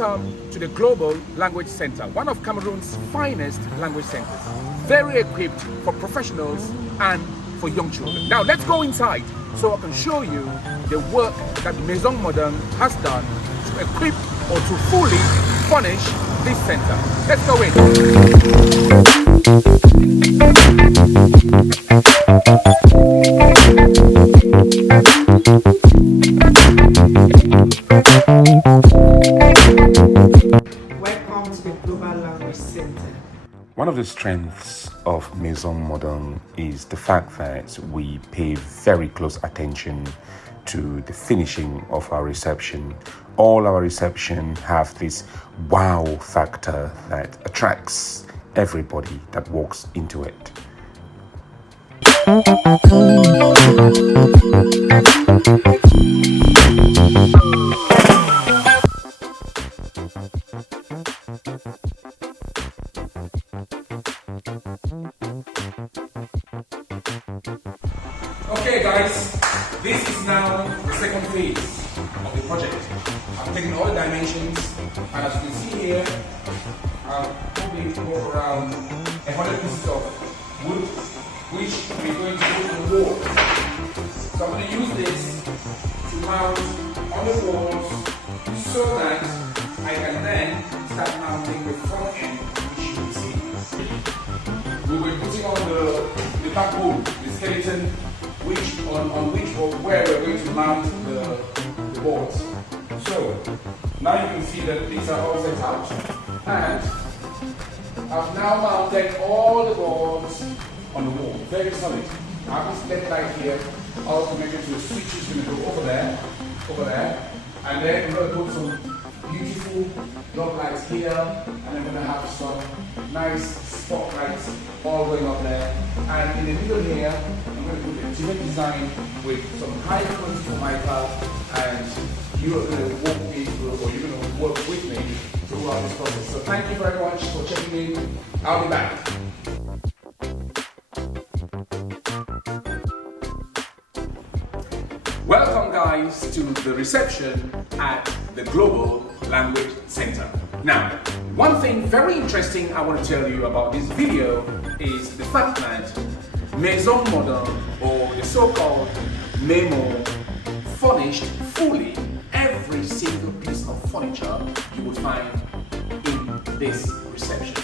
Welcome to the Global Language Center, one of Cameroon's finest language centers. Very equipped for professionals and for young children. Now let's go inside so I can show you the work that Maison Modern has done to equip or to fully furnish this center. Let's go in. Welcome to the Global Language Center. One of the strengths of Maison Modern is the fact that we pay very close attention to the finishing of our reception. All our reception have this wow factor that attracts everybody that walks into it. Okay guys, this is now the second phase of the project. I've taken all the dimensions, and as you can see here, I've probably brought around 100 pieces of wood, which we're going to put on the wall. So I'm going to use this to mount on the walls so that I can then start mounting the front end, which you will see. We will be putting on the backbone, the skeleton, on which or where we're going to mount the boards. So now you can see that these are all set out, and I've now mounted all the boards on the wall, very solid. I have this LED light here, all connected to the switches. Going to go over there, and then we're going to put some beautiful log lights here, and I'm going to have some nice spotlights all going up there. And in the middle here, I'm going to put a different design with some high quality formica, and you're going to walk me through, or you're going to work with me throughout this process. So thank you very much for checking in. I'll be back. Welcome guys to the reception at the Global Language Center. Now, one thing very interesting I want to tell you about this video is the fact that Maison Modern, or the so-called Memo, furnished fully every single piece of furniture you will find in this reception.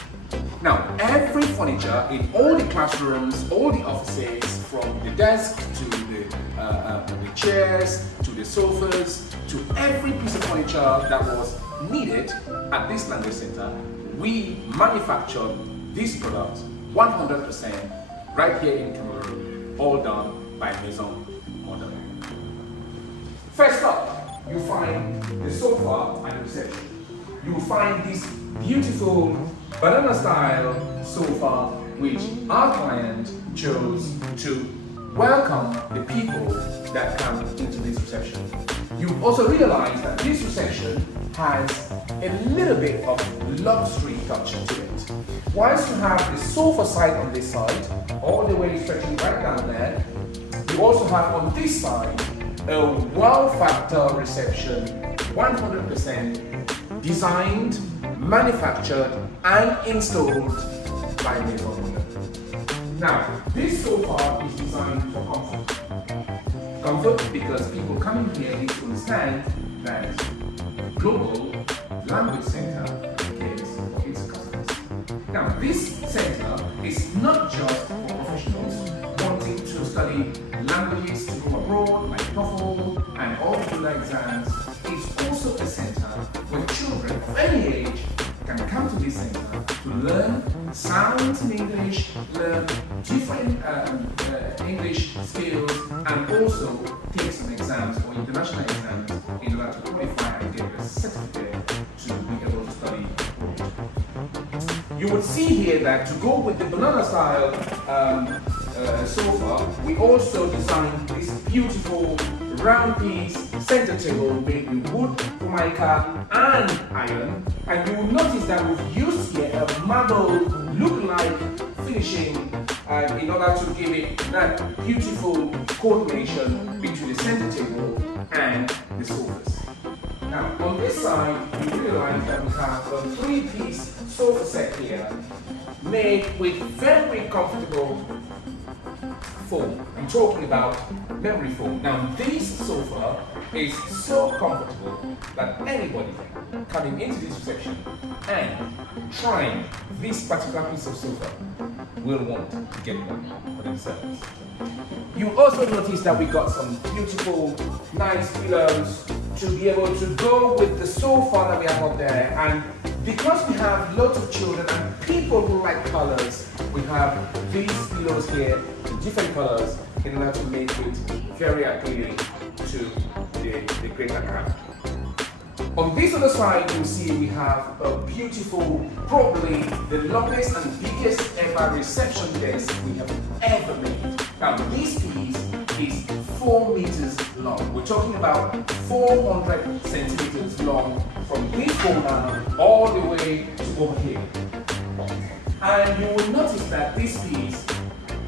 Now, every furniture in all the classrooms, all the offices, from the desk to the chairs, to the sofas, to every piece of furniture that was needed at this language center, we manufactured this product 100% right here in Cameroon, all done by Maison Modern. First up, you find the sofa at the reception. You will find this beautiful banana style sofa which our client chose to welcome the people that come into this reception. You also realize that this reception has a little bit of luxury touch to it. Whilst you have the sofa side on this side, all the way stretching right down there, you also have on this side a wow factor reception, 100% designed, manufactured and installed by Maison Modern. Now, this sofa is designed for comfort. Comfort because people coming here need to understand that Global Language Center is for its customers. Now, this center is not just for professionals wanting to study languages to go abroad, like TOEFL and all the other exams. It's also a center where children of any age can come to this center to learn sounds in English, learn different English skills, and also take some exams or international exams in order to qualify and get a certificate to be able to study abroad. You would see here that to go with the banana style sofa, we also designed this beautiful round piece center table made with wood, formica and iron, and you will notice that we've used here a marble look-like finishing in order to give it that beautiful coordination between the center table and the sofas. Now, on this side, you realize that we have a 3-piece sofa set here, made with very comfortable foam. I'm talking about memory foam. Now, this sofa is so comfortable that anybody coming into this reception and trying this particular piece of sofa will want to get one for themselves. You also notice that we got some beautiful, nice pillows to be able to go with the sofa that we have up there. And because we have lots of children and people who like colors, we have these pillows here in different colors in order to make it very appealing to the greater crowd. On this other side, you'll see we have a beautiful, probably the longest and biggest ever reception desk we have ever made. Now, this piece is 4 meters long. We're talking about 400 centimeters long from this corner all the way to over here. And you will notice that this piece,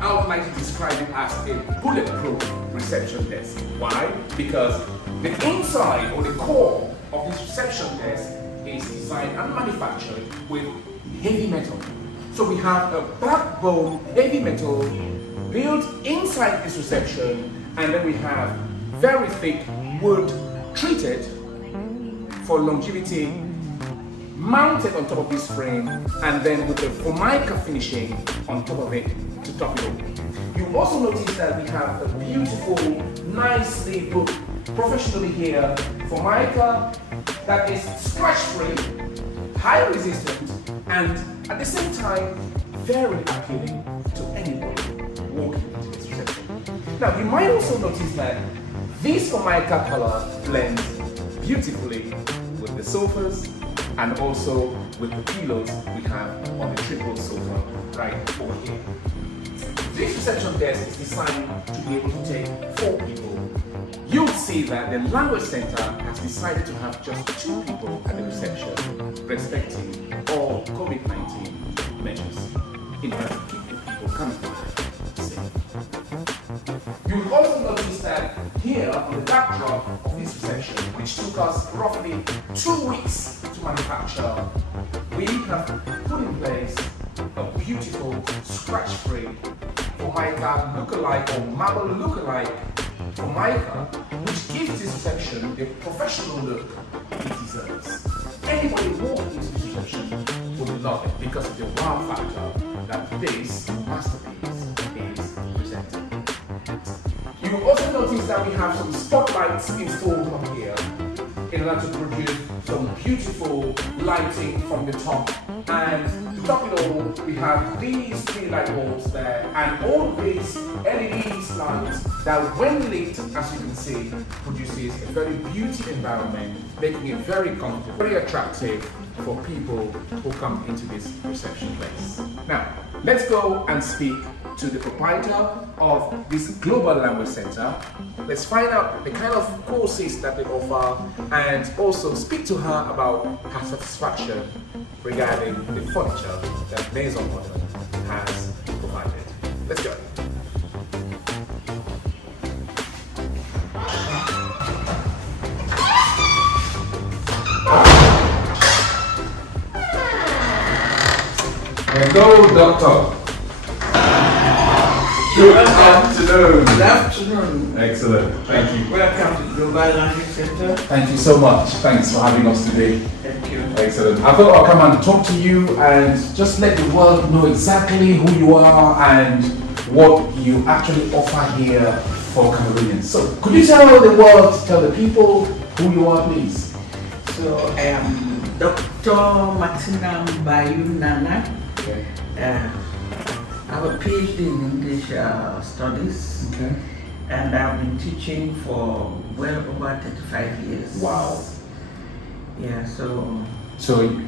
I would like to describe it as a bulletproof reception desk. Why? Because the inside or the core of this reception desk is designed and manufactured with heavy metal. So we have a backbone heavy metal built inside this reception, and then we have very thick wood treated for longevity, mounted on top of this frame, and then with the formica finishing on top of it to top it off. You also notice that we have a beautiful, nicely put professionally here formica that is scratch free, high resistant, and at the same time very appealing to anybody walking into this reception. Now you might also notice that this formica color blends beautifully with the sofas and also with the pillows we have on the triple sofa right over here. This reception desk is designed to be able to take 4 people. You'll see that the language center has decided to have just 2 people at the reception, respecting all COVID-19 measures in order to keep the people coming safe. You'll also notice that here on the backdrop of this reception, which took us roughly 2 weeks to manufacture, we have put in place a beautiful scratch-free formica look-alike or marble look-alike formica, which gives this reception the professional look it deserves. Anybody walking into this reception would love it because of the wow factor that this masterpiece is presenting. You will also notice that we have some spotlights installed up here in order to produce some beautiful lighting from the top. And to top it all, we have these 3 light bulbs there and all these LED lights that when lit, as you can see, produces a very beautiful environment, making it very comfortable, very attractive for people who come into this reception place. Now, let's go and speak to the proprietor of this Global Language Center. Let's find out the kind of courses that they offer and also speak to her about her satisfaction regarding the furniture that Maison Modern has provided. Let's go. Hello, Doctor. Good afternoon. Good afternoon. Excellent. Thank you. Welcome to Global Language Center. Thank you so much. Thanks for having us today. Thank you. Excellent. I thought I'll come and talk to you and just let the world know exactly who you are and what you actually offer here for Cameroonians. So, could you tell the world, tell the people who you are, please? So I am Dr. Martina Bayu Nana. Okay. I have a PhD in English studies. Okay. And I've been teaching for well over 35 years. Wow. Yeah, so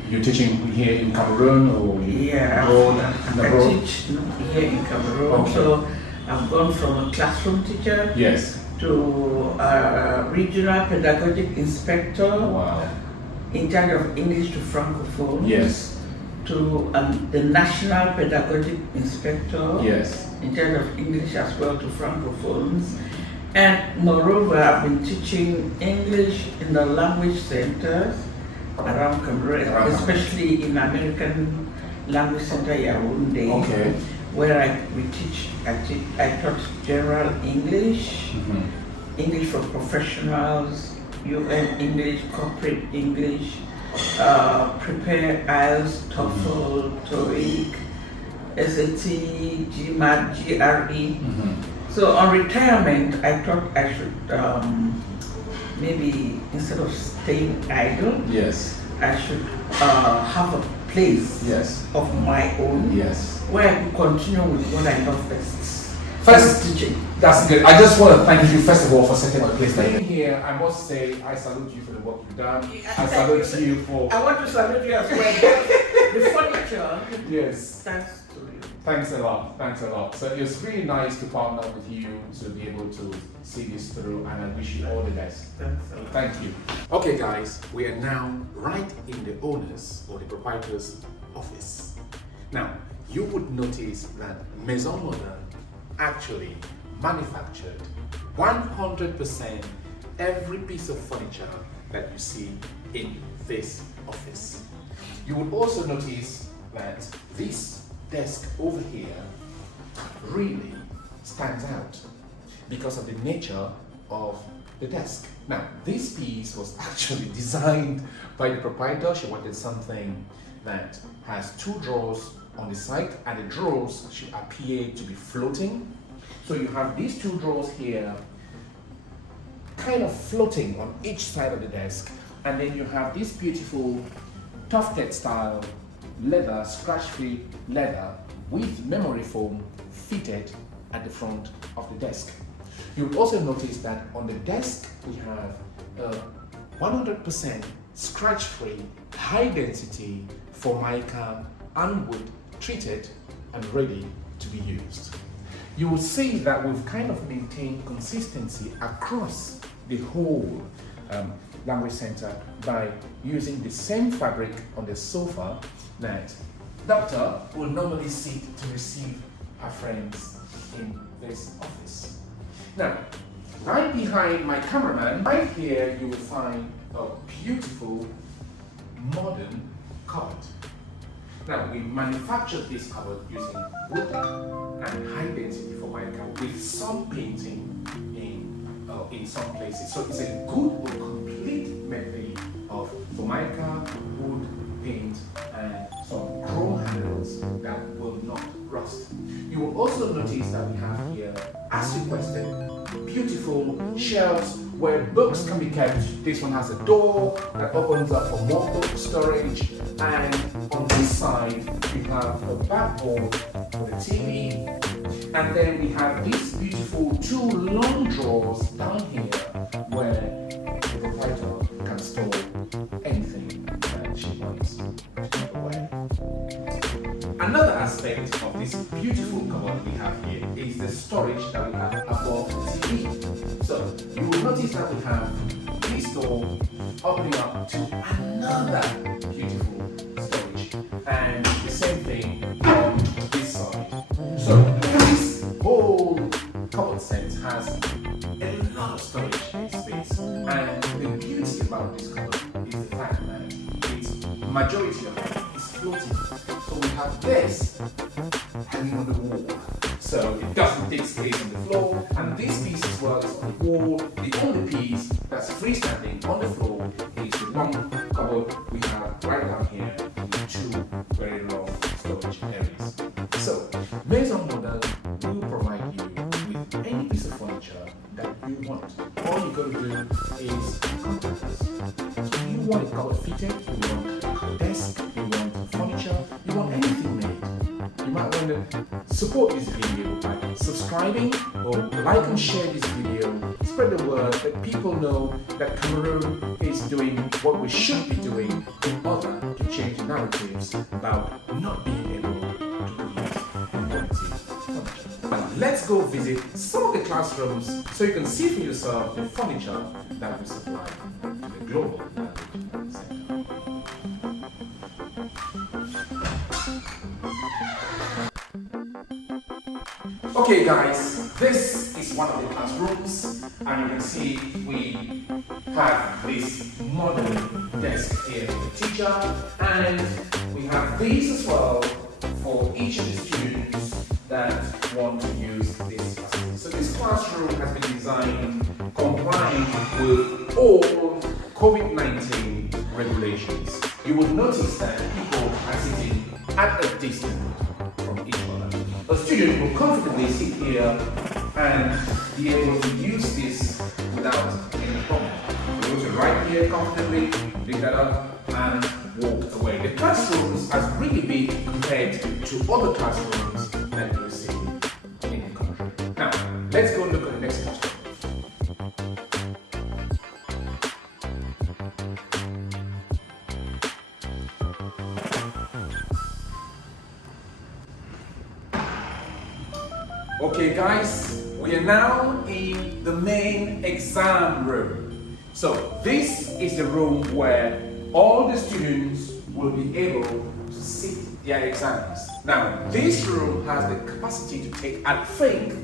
you're teaching here in Cameroon or yeah, abroad? I teach here in Cameroon. Okay. So I've gone from a classroom teacher Yes. to a regional pedagogic inspector Wow. in charge of English to Francophones. Yes. To the national pedagogic inspector. Yes. In charge of English as well to Francophones. And moreover, I've been teaching English in the language centers around Cameroon, especially in American Language Center Yaoundé, Okay. where I taught general English, English for professionals, UN English, corporate English, prepare IELTS, TOEFL, TOEIC, SAT, GMAT, GRE. So on retirement, I thought I should maybe instead of staying idle, Yes. I should have a place Yes. of my own Yes. where I could continue with what I love best. First, teaching. that's good. I just want to thank you first of all for setting up a place like here. I must say, I salute you for the work you've done. I salute you for. I want to salute you as well. The furniture. Yes. Thanks to you. Thanks a lot. Thanks a lot. So it's really nice to partner with you to be able to see this through, and I wish you all the best. Thanks a lot. Thank you. Okay, guys, we are now right in the owner's or the proprietor's office. Now, you would notice that Maison Modern actually manufactured 100% every piece of furniture that you see in this office. You would also notice that this desk over here really stands out because of the nature of the desk. Now, this piece was actually designed by the proprietor. She wanted something that has two drawers on the side, and the drawers should appear to be floating. So you have these two drawers here kind of floating on each side of the desk, and then you have this beautiful tufted style leather, scratch-free leather with memory foam fitted at the front of the desk. You'll also notice that on the desk we have 100% scratch-free, high-density Formica and wood treated and ready to be used. You will see that we've kind of maintained consistency across the whole language center by using the same fabric on the sofa that doctor will normally sit to receive her friends in this office. Now, right behind my cameraman, right here you will find a beautiful modern cupboard. Now, we manufactured this cupboard using wood and high density Formica with some painting in some places. So it's a good or complete medley of Formica, wood, paint, and some chrome handles that will not rust. You will also notice that we have here, as requested, beautiful shelves where books can be kept. This one has a door that opens up for more book storage, and on this side we have a backboard for the TV, and then we have these beautiful two long drawers down here where the proprietor can store anything that she wants to wear. Another aspect of this beautiful cupboard we have here is the storage that we have above the TV. So you will notice that we have this door opening up to another beautiful storage, and the same thing on this side. So this whole cupboard set has a lot of storage space, and the beauty about this cupboard is the fact that its majority of it is floating. So we have this hanging on the wall, so it doesn't take space on the floor, and this piece as well is on the wall. The only piece that's freestanding on the floor is the one cupboard we have right down here with two very long storage areas. So Maison Modern will provide you with any piece of furniture that you want. All you got to do is contact us. So you want a cupboard fitted, you want a desk, you want furniture, you want anything made. You might want to support this video by subscribing or like and share this video. Spread the word, let people know that Cameroon is doing what we should be doing in order to change the narratives about not being able to produce quality furniture. Now, let's go visit some of the classrooms so you can see for yourself the furniture that we supply to the global language center. Okay guys, this is one of the classrooms And you can see we have this modern desk here for the teacher, and we have these as well for each of the students that want to use this facility. So this classroom has been designed complying with all COVID-19 regulations. You will notice that people are sitting at a distance from each other. A student will comfortably sit here and be able to use this without any problem. You go to right here comfortably, pick that up and walk away. The classrooms are really big compared to other classrooms that you see in the country. Now, let's go look at the next classroom. Okay guys, we are now in the main exam room. So this is the room where all the students will be able to sit their exams. Now this room has the capacity to take, I think,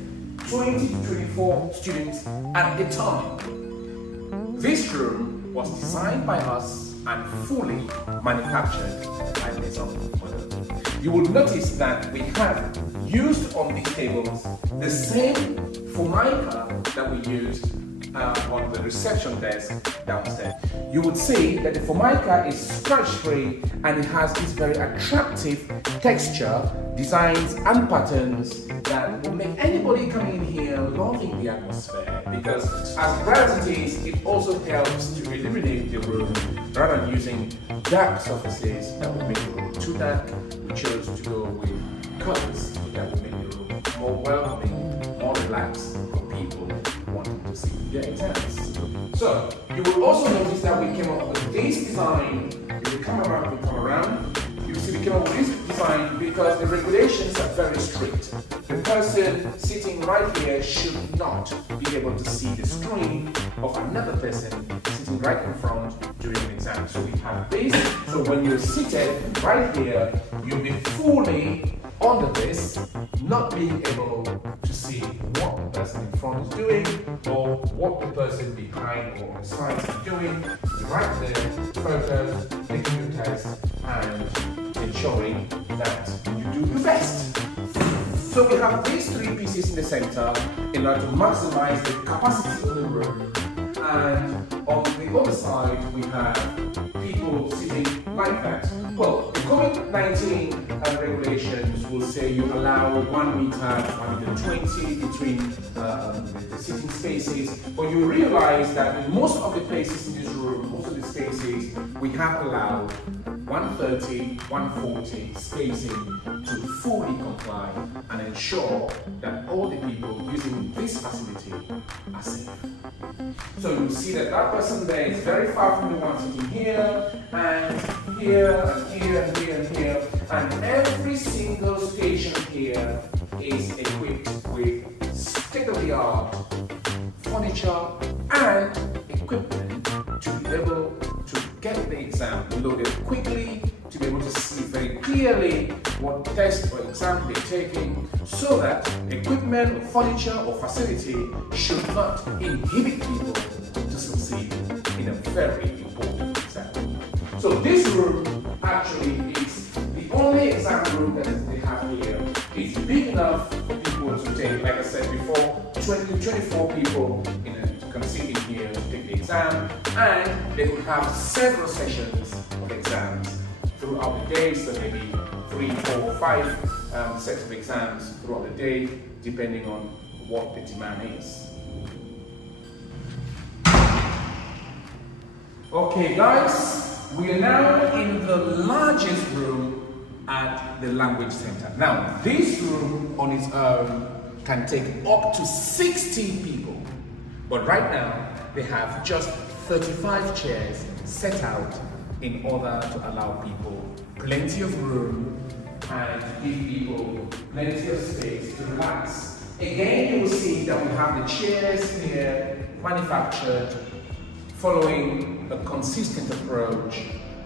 20 to 24 students at a time. This room was designed by us and fully manufactured by Banamoussadi. You will notice that we have used on these tables the same formica that we used on the reception desk downstairs. You would see that the formica is scratch-free and it has this very attractive texture, designs and patterns that will make anybody coming in here loving the atmosphere, because as bright as it is, it also helps to illuminate the room rather than using dark surfaces that will make the room too dark. We chose to go with colors that will make the room more welcoming, more relaxed for people wanting to see their exams. So you will also notice that we came up with this design. If you come around, you see we came up with this design because the regulations are very strict. The person sitting right here should not be able to see the screen of another person sitting right in front during an exam. So we have this, so when you're seated right here, you'll be fully under this, not being able to see what the person in front is doing or what the person behind or on the sides is doing. It's right there, focus, taking your test and ensuring that you do your best. So we have these three pieces in the center in order to maximize the capacity of the room, and on the other side we have people sitting like that. Well, the COVID-19 regulations will say you allow 1 meter, 1.20 meter between the sitting spaces, but you realize that in most of the places in this room, most of the spaces, we have allowed 130, 140 spacing to fully comply and ensure that all the people using this facility are safe. So you see that that person there is very far from the one sitting here, and here, and here, and here, and here, and every single station here is equipped with state-of-the-art furniture and equipment to be able to get the exam loaded quickly, to be able to see very clearly what test or exam they're taking, so that equipment or furniture or facility should not inhibit people to succeed in a very important exam. So this room actually is the only exam room that they have here. It's big enough for people to take, like I said before, 20 to 24 people can sit in here to take the exam, and they could have several sessions of exams throughout the day, so maybe 3, 4, 5 sets of exams throughout the day, depending on what the demand is. Okay guys, we are now in the largest room at the language center. Now this room on its own can take up to 60 people, but right now they have just 35 chairs set out in order to allow people plenty of room and give people plenty of space to relax. Again, you will see that we have the chairs here manufactured following a consistent approach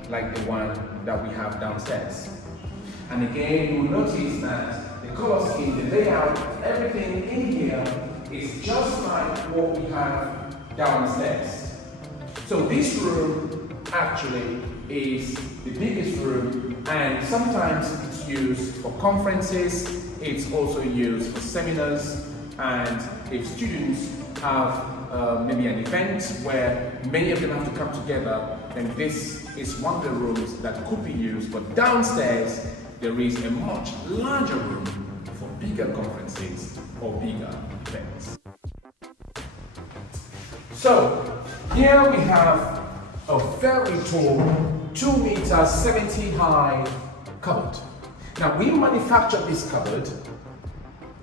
like the one that we have downstairs. And again, you will notice that the color scheme, the layout, everything in here is just like what we have downstairs. So this room actually is the biggest room, and sometimes it's used for conferences, it's also used for seminars, and if students have maybe an event where many of them have to come together, then this is one of the rooms that could be used. But downstairs, there is a much larger room for bigger conferences or bigger events. So here we have a very tall, 2 meters 70 high cupboard. Now we manufactured this cupboard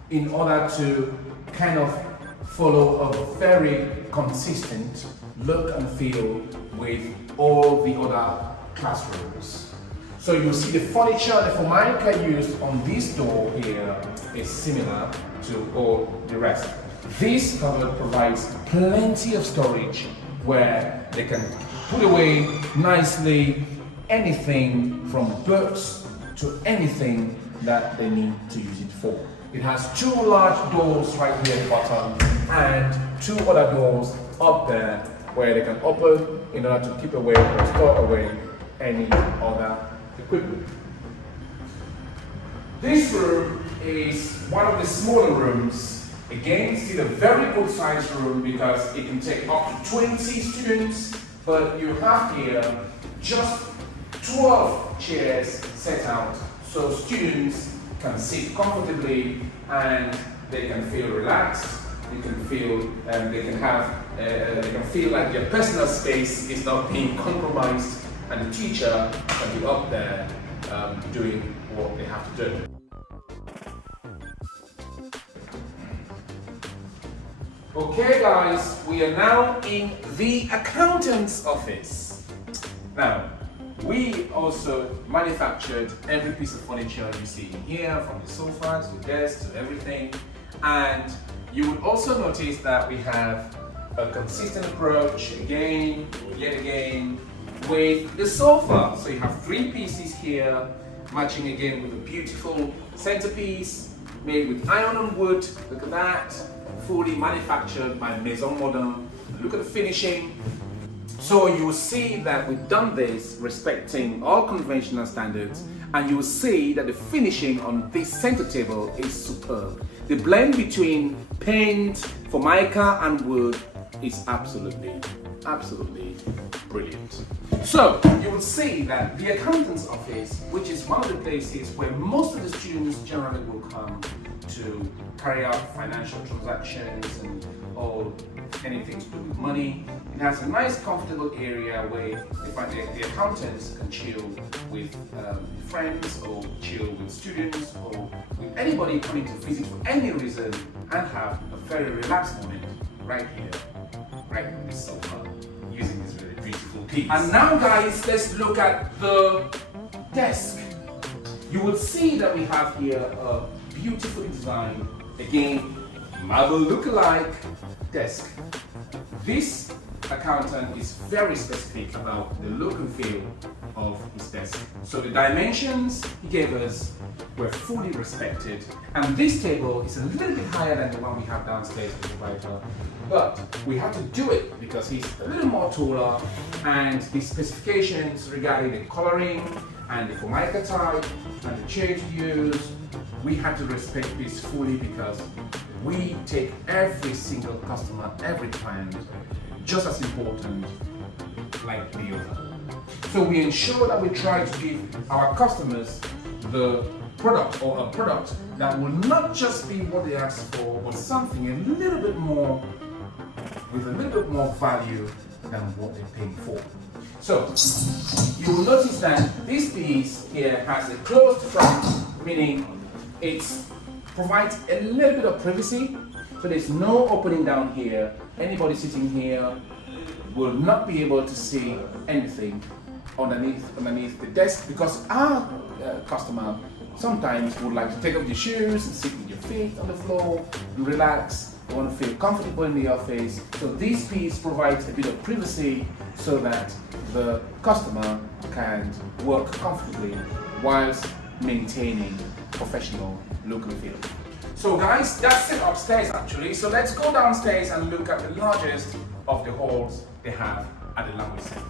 in order to kind of follow a very consistent look and feel with all the other classrooms. So you see the furniture, the formica used on this door here is similar to all the rest. This cupboard provides plenty of storage where they can put away nicely anything from books to anything that they need to use it for. It has 2 large doors right here at the bottom and 2 other doors up there where they can open in order to keep away or store away any other equipment. This room is one of the smaller rooms. Again, still a very good sized room because it can take up to 20 students, but you have here just 12 chairs set out so students can sit comfortably and they can feel relaxed. They can feel they can feel like their personal space is not being compromised, and the teacher can be up there doing what they have to do. Okay guys, we are now in the accountant's office. Now, we also manufactured every piece of furniture you see in here, from the sofa to the desk to everything. And you would also notice that we have a consistent approach yet again, with the sofa. So you have 3 pieces here, matching again with a beautiful centerpiece made with iron and wood. Look at that, fully manufactured by Maison Modern. Look at the finishing. So you will see that we've done this respecting all conventional standards, and you will see that the finishing on this center table is superb. The blend between paint, formica and wood is absolutely brilliant. So you will see that the accountant's office, which is one of the places where most of the students generally will come to carry out financial transactions and all anything to do with money. It has a nice comfortable area where the accountants can chill with friends or chill with students or with anybody coming to visit for any reason and have a very relaxed moment right here, right on this sofa, using this very beautiful piece. And now guys, let's look at the desk. You will see that we have here a beautifully designed, again, marble look-alike desk. This accountant is very specific about the look and feel of his desk. So the dimensions he gave us were fully respected, and this table is a little bit higher than the one we have downstairs with the writer, but we had to do it because he's a little more taller, and the specifications regarding the coloring and the formica type and the chairs used, we had to respect this fully because we take every single customer, every client, just as important like the other. So we ensure that we try to give our customers the product or a product that will not just be what they ask for, but something a little bit more, with a little bit more value than what they're paying for. So you will notice that this piece here has a closed front, meaning it provides a little bit of privacy. So there's no opening down here. Anybody sitting here will not be able to see anything underneath the desk, because our customer sometimes would like to take off your shoes and sit with your feet on the floor and relax. They want to feel comfortable in the office. So this piece provides a bit of privacy so that the customer can work comfortably whilst maintaining professional look and feel. So guys, that's it upstairs actually. So let's go downstairs and look at the largest of the halls they have at the language center.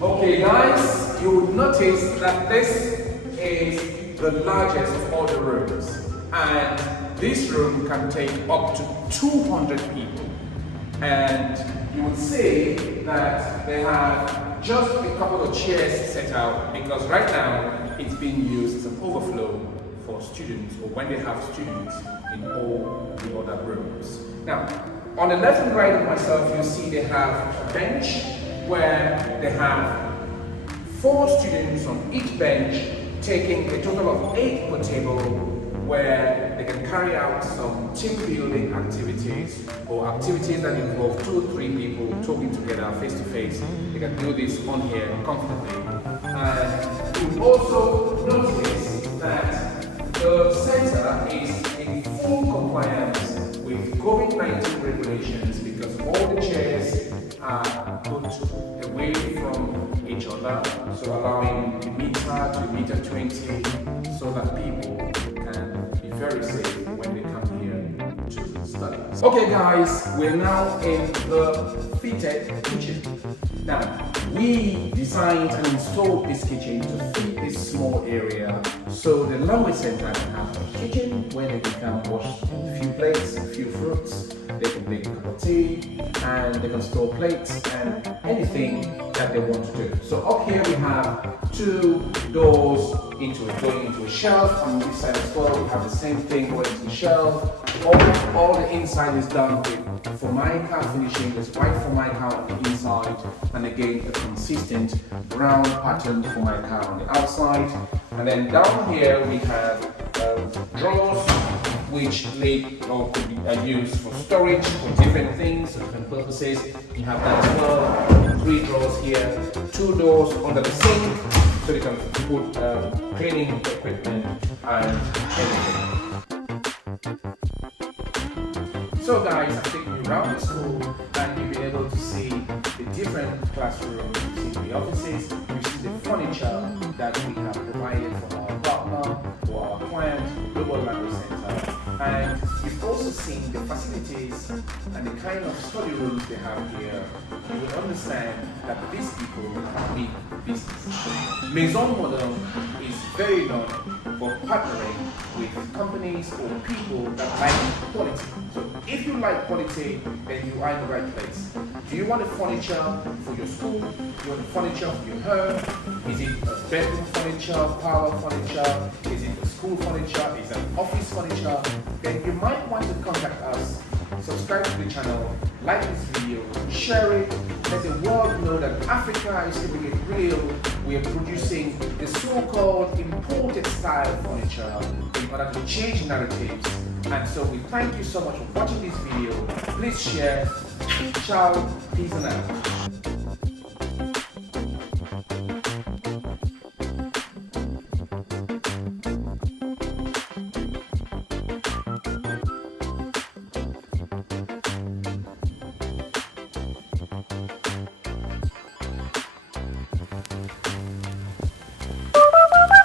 Okay guys, you will notice that this is the largest of all the rooms, and this room can take up to 200 people, and you will see that they have just a couple of chairs set out because right now it's being used as an overflow for students, or when they have students in all the other rooms. Now, on the left and right of myself, you see they have a bench where they have 4 students on each bench, taking a total of 8 per table, where they can carry out some team building activities or activities that involve 2 or 3 people talking together face to face. They can do this on here comfortably. And you also notice that the center is in full compliance with COVID-19 regulations because all the chairs are put away from each other, so allowing a meter to a meter 20 so that people can be very safe when they come here to study. Okay guys, we're now in the fitted kitchen. Now, we designed and installed this kitchen to fit this small area so the language center can have a kitchen where they can wash a few plates, a few fruits, they can make a cup of tea, and they can store plates and anything that they want to do. So up here we have 2 doors going into a shelf. On this side as well we have the same thing going into the shelf. All the inside is done with formica finishing. There's white formica on the inside, and again a consistent brown pattern formica on the outside. And then down here we have drawers which could be used for storage for different things, different purposes. You have that as well. 3 drawers here, 2 doors under the sink, so you can put cleaning equipment and everything. So guys, I think you're around the school and you'll be able to see the different classrooms, you see the offices, you see the furniture that we have provided for our partner, for our client, Global Language Center. And you've also seen the facilities and the kind of study rooms they have here. You will understand that these people have big business. Maison Model is very known for partnering with companies or people that like quality. So if you like quality, then you are in the right place. Do you want a furniture for your school? Do you want a furniture for your home? Is it a bedroom furniture, parlor furniture? Is it a school furniture? Is it an office furniture? Then you might want to contact us. Subscribe to the channel, like this video, share it, let the world know that Africa is keeping it real. We are producing the so-called imported style furniture in order to change narratives. And so we thank you so much for watching this video. Please share. Ciao, peace and out.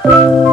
Thank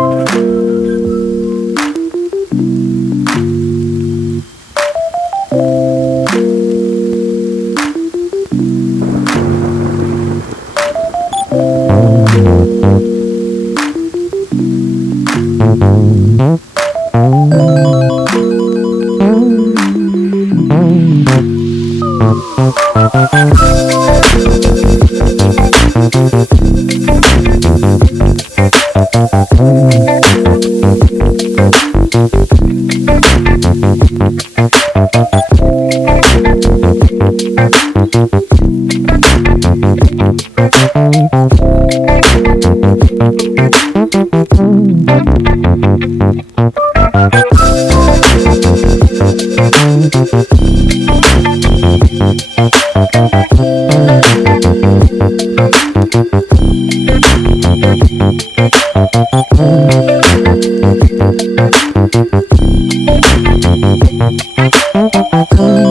you.